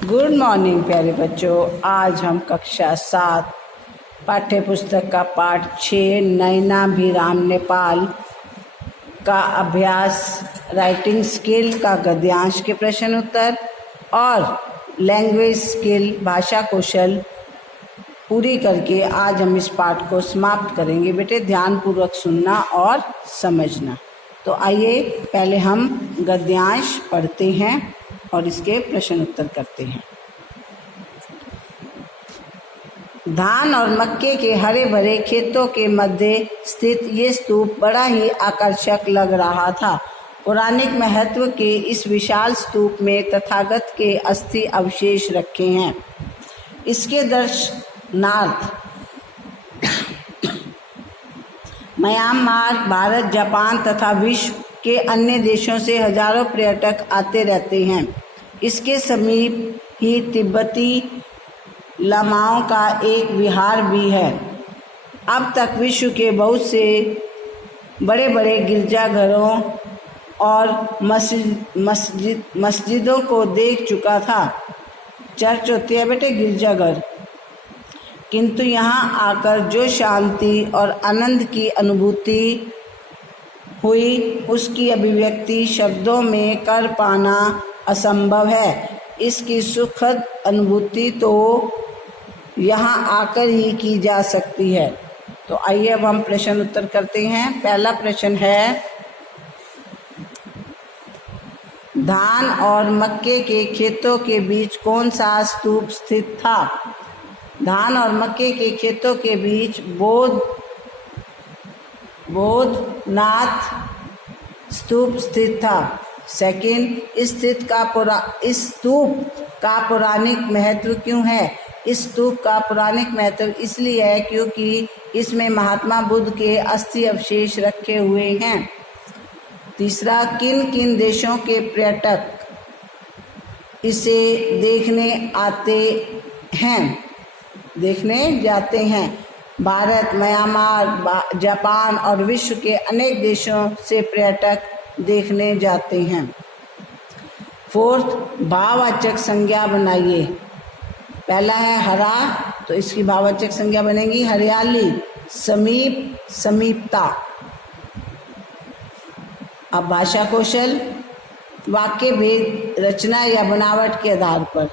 Good morning प्यारे बच्चों। आज हम कक्षा 7 पाठ्य पुस्तक का पाठ 6 नैनाभिराम नेपाल का अभ्यास, राइटिंग स्किल का गद्यांश के प्रश्न उत्तर और लैंग्वेज स्किल भाषा कौशल पूरी करके आज हम इस पाठ को समाप्त करेंगे। बेटे ध्यानपूर्वक सुनना और समझना। तो आइए पहले हम गद्यांश पढ़ते हैं और इसके प्रश्न उत्तर करते हैं। धान और मक्के के हरे भरे खेतों के मध्य स्थित ये स्तूप बड़ा ही आकर्षक लग रहा था। पौराणिक महत्व के इस विशाल स्तूप में तथागत के अस्थि अवशेष रखे हैं। इसके दर्शनार्थ म्यांमार, भारत, जापान तथा विश्व के अन्य देशों से हजारों पर्यटक आते रहते हैं। इसके समीप ही तिब्बती लामाओं का एक विहार भी है। अब तक विश्व के बहुत से बड़े बड़े गिरजाघरों और मस्जिदों को देख चुका था। चर्च होती है बेटे गिरजाघर। किंतु यहाँ आकर जो शांति और आनंद की अनुभूति हुई उसकी अभिव्यक्ति शब्दों में कर पाना असंभव है। इसकी सुखद अनुभूति तो यहाँ आकर ही की जा सकती है। तो आइए अब हम प्रश्न उत्तर करते हैं। पहला प्रश्न है, धान और मक्के के खेतों के बीच कौन सा स्तूप स्थित था? धान और मक्के के खेतों के बीच बोधनाथ स्तूप स्थित था। सेकंड, इस स्तूप का पौराणिक महत्व क्यों है? इस स्तूप का पौराणिक महत्व इसलिए है क्योंकि इसमें महात्मा बुद्ध के अस्थि अवशेष रखे हुए हैं। तीसरा, किन किन देशों के पर्यटक इसे देखने जाते हैं? भारत, म्यांमार, जापान और विश्व के अनेक देशों से पर्यटक देखने जाते हैं। फोर्थ, भाववाचक संज्ञा बनाइए। पहला है हरा, तो इसकी भाववाचक संज्ञा बनेगी हरियाली, समीप, समीपता। अब भाषा कौशल, वाक्य भेद रचना या बनावट के आधार पर।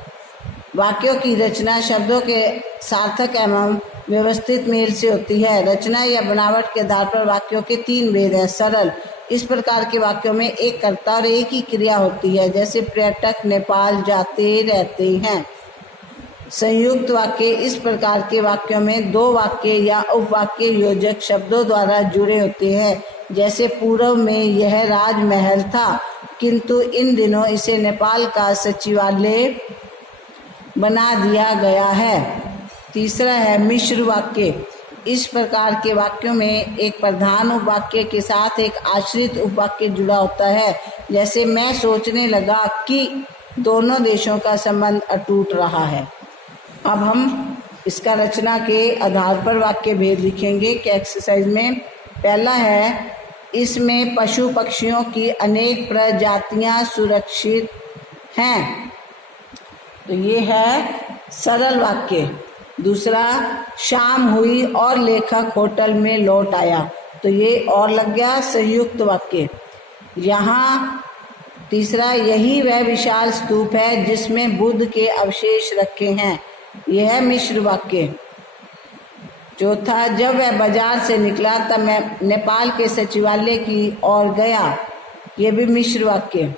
वाक्यों की रचना शब्दों के सार्थक एवं व्यवस्थित मेल से होती है। रचना या बनावट के आधार पर वाक्यों के 3 भेद हैं। सरल, इस प्रकार के वाक्यों में एक कर्ता और एक ही क्रिया होती है, जैसे पर्यटक नेपाल जाते रहते हैं। संयुक्त वाक्य, इस प्रकार के वाक्यों में 2 वाक्य या उपवाक्य योजक शब्दों द्वारा जुड़े होते हैं, जैसे पूर्व में यह राजमहल था किंतु इन दिनों इसे नेपाल का सचिवालय बना दिया गया है। तीसरा है मिश्र वाक्य। इस प्रकार के वाक्यों में एक प्रधान उपवाक्य के साथ एक आश्रित उपवाक्य जुड़ा होता है, जैसे मैं सोचने लगा कि दोनों देशों का संबंध अटूट रहा है। अब हम इसका रचना के आधार पर वाक्य भेद लिखेंगे कि एक्सरसाइज में। पहला है, इसमें पशु पक्षियों की अनेक प्रजातियां सुरक्षित हैं। तो ये है सरल वाक्य। दूसरा, शाम हुई और लेखक होटल में लौट आया, तो ये और लग गया संयुक्त वाक्य। यहाँ तीसरा, यही वह विशाल स्तूप है जिसमें बुद्ध के अवशेष रखे हैं, यह है मिश्र वाक्य। चौथा, जब वह बाजार से निकला तब मैं नेपाल के सचिवालय की ओर गया, ये भी मिश्र वाक्य।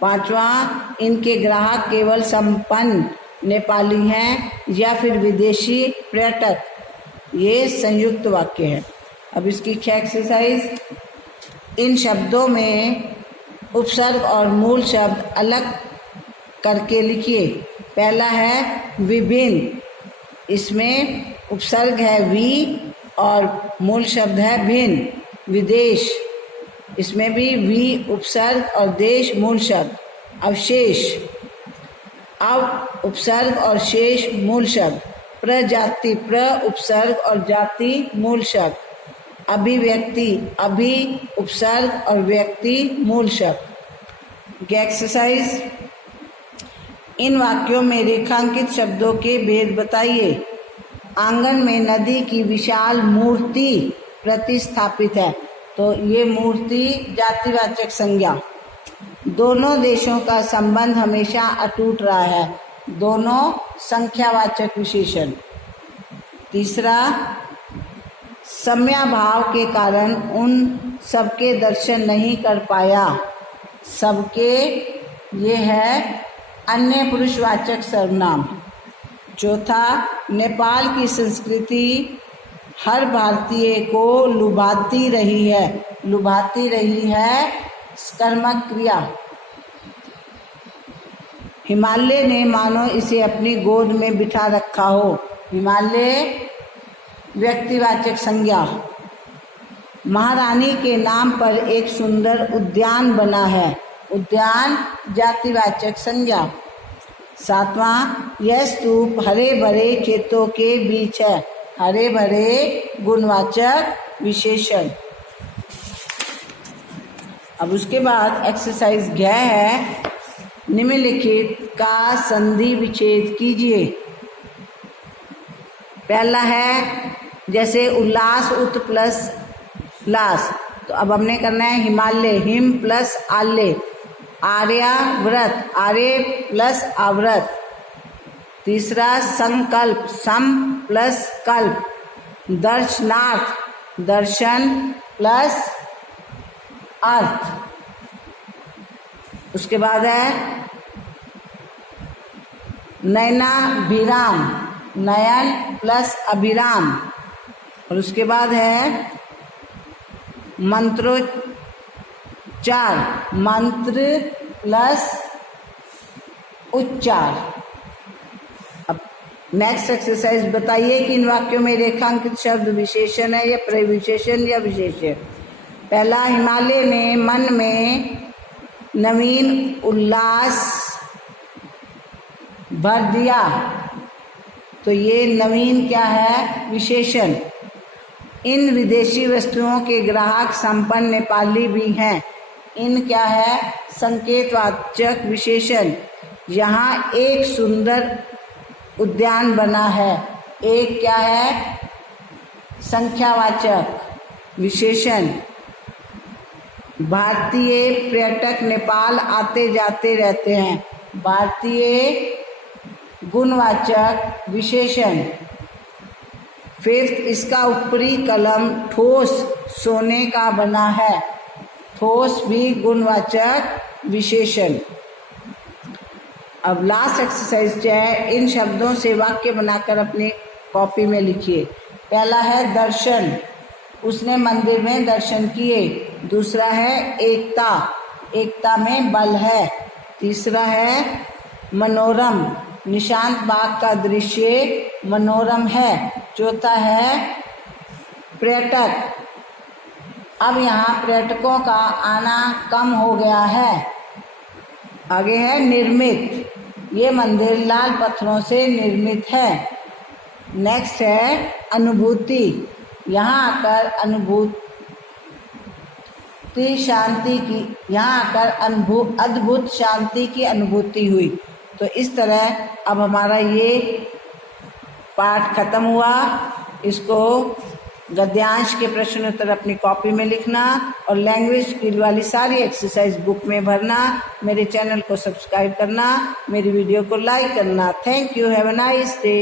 पांचवा, इनके ग्राहक केवल संपन्न नेपाली हैं या फिर विदेशी पर्यटक, ये संयुक्त वाक्य है। अब इसकी एक्सरसाइज, इन शब्दों में उपसर्ग और मूल शब्द अलग करके लिखिए। पहला है विभिन्न, इसमें उपसर्ग है वी और मूल शब्द है भिन्न। विदेश, इसमें भी वी उपसर्ग और देश मूल शब्द। अवशेष, अब उपसर्ग और शेष मूल शब्द। प्रजाति, प्र उपसर्ग और जाति मूल शब्द। अभिव्यक्ति, अभि उपसर्ग और व्यक्ति मूल शब्द। एक्सरसाइज, इन वाक्यों में रेखांकित शब्दों के भेद बताइए। आंगन में नदी की विशाल मूर्ति प्रतिस्थापित है, तो ये मूर्ति जातिवाचक संज्ञा। दोनों देशों का संबंध हमेशा अटूट रहा है, दोनों संख्यावाचक विशेषण। तीसरा, सम्याभाव के कारण उन सबके दर्शन नहीं कर पाया। सबके ये है अन्य पुरुषवाचक सर्वनाम। चौथा, नेपाल की संस्कृति हर भारतीय को लुभाती रही है। लुभाती रही है कर्मक क्रिया। हिमालय ने मानो इसे अपनी गोद में बिठा रखा हो। हिमालय व्यक्तिवाचक संज्ञा। महारानी के नाम पर एक सुंदर उद्यान बना है। उद्यान जातिवाचक संज्ञा। सातवां, यह स्तूप हरे भरे खेतों के बीच है। हरे भरे गुणवाचक विशेषण। अब उसके बाद एक्सरसाइज 6 है, निम्नलिखित का संधि विच्छेद कीजिए। पहला है जैसे उल्लास उत प्लस लास, तो अब हमने करना है हिमालय, हिम प्लस आल्य। आर्याव्रत, आर्य प्लस आवृत। तीसरा संकल्प, सम प्लस कल्प। दर्शनार्थ, दर्शन प्लस अर्थ। उसके बाद है नयनाभिराम, नयन प्लस अभिराम। और उसके बाद है मंत्रोच्चार, मंत्र प्लस उच्चार। अब नेक्स्ट एक्सरसाइज बताइए कि इन वाक्यों में रेखांकित शब्द विशेषण है या प्रविशेषण या विशेषण। पहला, हिमालय ने मन में नवीन उल्लास भर दिया, तो ये नवीन क्या है? विशेषण। इन विदेशी वस्तुओं के ग्राहक संपन्न नेपाली भी हैं। इन क्या है? संकेतवाचक विशेषण। यहाँ एक सुंदर उद्यान बना है। एक क्या है? संख्यावाचक विशेषण। भारतीय पर्यटक नेपाल आते जाते रहते हैं। भारतीय गुणवाचक विशेषण। फिफ्थ, इसका ऊपरी कलम ठोस सोने का बना है। ठोस भी गुणवाचक विशेषण। अब लास्ट एक्सरसाइज जो है, इन शब्दों से वाक्य बनाकर अपनी कॉपी में लिखिए। पहला है दर्शन, उसने मंदिर में दर्शन किए। दूसरा है एकता, एकता में बल है। तीसरा है मनोरम, निशांत बाग का दृश्य मनोरम है। चौथा है पर्यटक, अब यहाँ पर्यटकों का आना कम हो गया है। आगे है निर्मित, ये मंदिर लाल पत्थरों से निर्मित है। नेक्स्ट है अनुभूति, यहाँ आकर शांति की, यहाँ आकर अद्भुत शांति की अनुभूति हुई। तो इस तरह अब हमारा ये पाठ खत्म हुआ। इसको गद्यांश के प्रश्न उत्तर अपनी कॉपी में लिखना और लैंग्वेज स्किल वाली सारी एक्सरसाइज बुक में भरना। मेरे चैनल को सब्सक्राइब करना, मेरी वीडियो को लाइक करना। Thank you, have a nice day.